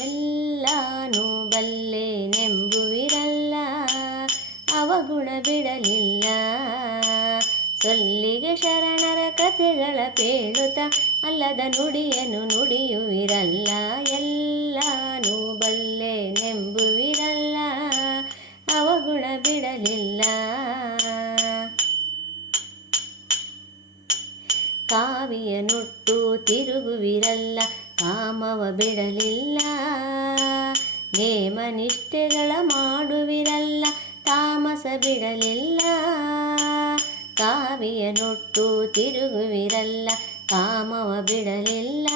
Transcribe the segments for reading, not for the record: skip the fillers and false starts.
ಎಲ್ಲಾನು ಬಲ್ಲೆನೆಂಬುವಿರಲ್ಲ, ಅವಗುಣ ಬಿಡಲಿಲ್ಲ. ಸೊಲ್ಲಿಗೆ ಶರಣರ ಕಥೆಗಳ ಪೇಳುತ್ತ, ಅಲ್ಲದ ನುಡಿಯನು ನುಡಿಯುವಿರಲ್ಲ. ಎಲ್ಲಾನು ಬಲ್ಲೆನೆಂಬುವಿರಲ್ಲ, ಅವಗುಣ ಬಿಡಲಿಲ್ಲ. ಕಾವಿಯ ನುಟ್ಟು ತಿರುಗುವಿರಲ್ಲ, ಕಾಮವ ಬಿಡಲಿಲ್ಲ. ನೇಮ ನಿಷ್ಠೆಗಳ ಮಾಡುವಿರಲ್ಲ, ತಾಮಸ ಬಿಡಲಿಲ್ಲ. ಕಾವಿಯ ನುಟ್ಟು ತಿರುಗುವಿರಲ್ಲ, ಕಾಮವ ಬಿಡಲಿಲ್ಲ.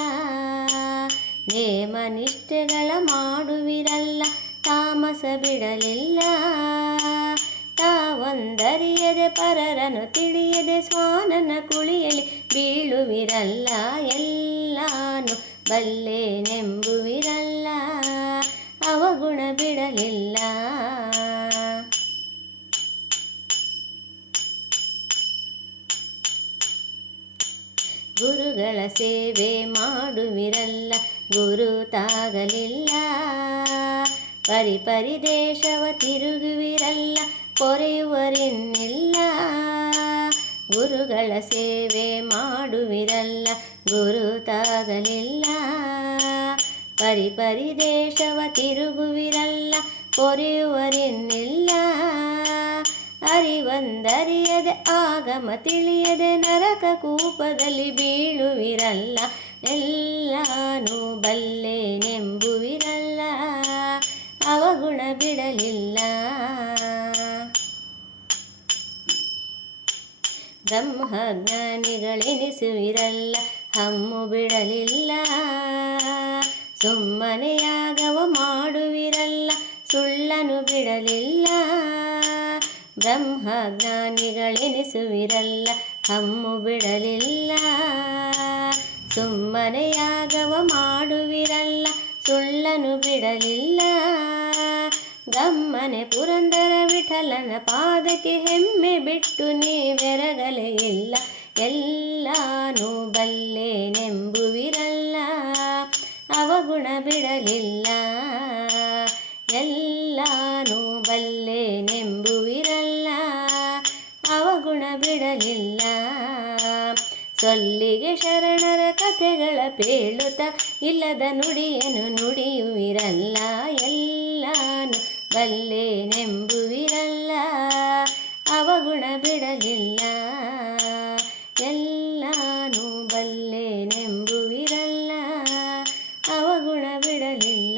ನೇಮ ನಿಷ್ಠೆಗಳ ಮಾಡುವಿರಲ್ಲ, ತಾಮಸ ಬಿಡಲಿಲ್ಲ. ತಾವೊಂದರಿಯದೆ ಪರರನು ತಿಳಿಯದೆ, ಸ್ವಾನನ ಕುಳಿಯಲಿ ಬೀಳುವಿರಲ್ಲ. ಎಲ್ಲಾನು ಬಲ್ಲೆನೆಂಬುವಿರಲ್ಲ, ಅವಗುಣ ಬಿಡಲಿಲ್ಲ. ಗುರುಗಳ ಸೇವೆ ಮಾಡುವಿರಲ್ಲ, ಗುರುತಾಗಲಿಲ್ಲ. ಪರಿಪರಿ ದೇಶವ ತಿರುಗುವಿರಲ್ಲ, ಪೊರೆಯುವರಿನ್ನಿಲ್ಲ. ಗುರುಗಳ ಸೇವೆ ಮಾಡುವಿರಲ್ಲ, ಗುರುತಾಗಲಿಲ್ಲ. ಪರಿಪರಿ ದೇಶವ ತಿರುಗುವಿರಲ್ಲ, ಪೊರೆಯುವರಿನ್ನಿಲ್ಲ. ಅರಿವೊಂದರಿಯದೆ ಆಗಮ ತಿಳಿಯದೆ, ನರಕ ಕೂಪದಲ್ಲಿ ಬೀಳುವಿರಲ್ಲ. ಎಲ್ಲಾನು ಬಲ್ಲೆನೆಂಬುವಿರಲ್ಲ, ಅವಗುಣ ಬಿಡಲಿಲ್ಲ. ಬ್ರಹ್ಮಜ್ಞಾನಿಗಳೆನಿಸುವಿರಲ್ಲ, ಹಮ್ಮು ಬಿಡಲಿಲ್ಲ. ಸುಮ್ಮನೆಯಾಗವ ಮಾಡುವಿರಲ್ಲ, ಸುಳ್ಳನು ಬಿಡಲಿಲ್ಲ. ಬ್ರಹ್ಮಜ್ಞಾನಿಗಳೆನಿಸುವಿರಲ್ಲ, ಹಮ್ಮು ಬಿಡಲಿಲ್ಲ. ಸುಮ್ಮನೆಯಾಗವ ಮಾಡುವಿರಲ್ಲ, ಸುಳ್ಳನು ಬಿಡಲಿಲ್ಲ. ಗಮ್ಮನೆ ಪುರಂದರ ವಿಠಲನ ಪಾದಕ್ಕೆ ಹೆಮ್ಮೆ ಬಿಟ್ಟು ನೀವೆರಗಲೇ ಇಲ್ಲ. ಎಲ್ಲಾನು ಬಲ್ಲೆನೆಂಬುವಿರಲ್ಲ, ಅವಗುಣ ಬಿಡಲಿಲ್ಲ. ಎಲ್ಲಾನು ಬಲ್ಲೆನೆಂಬುವಿರಲ್ಲ, ಅವಗುಣ ಬಿಡಲಿಲ್ಲ. ಸೊಲ್ಲಿಗೆ ಶರಣರ ಕಥೆಗಳ ಪೇಳುತ್ತ, ಇಲ್ಲದ ನುಡಿಯನು ನುಡಿಯುವಿರಲ್ಲ. ಎಲ್ಲಾನು ಬಲ್ಲೆನೆಂಬುವಿರಲ್ಲ, ಅವಗುಣ ಬಿಡಲಿಲ್ಲ. ಎಲ್ಲಾನು ಬಲ್ಲೆನೆಂಬುವಿರಲ್ಲ, ಅವಗುಣ ಬಿಡಲಿಲ್ಲ.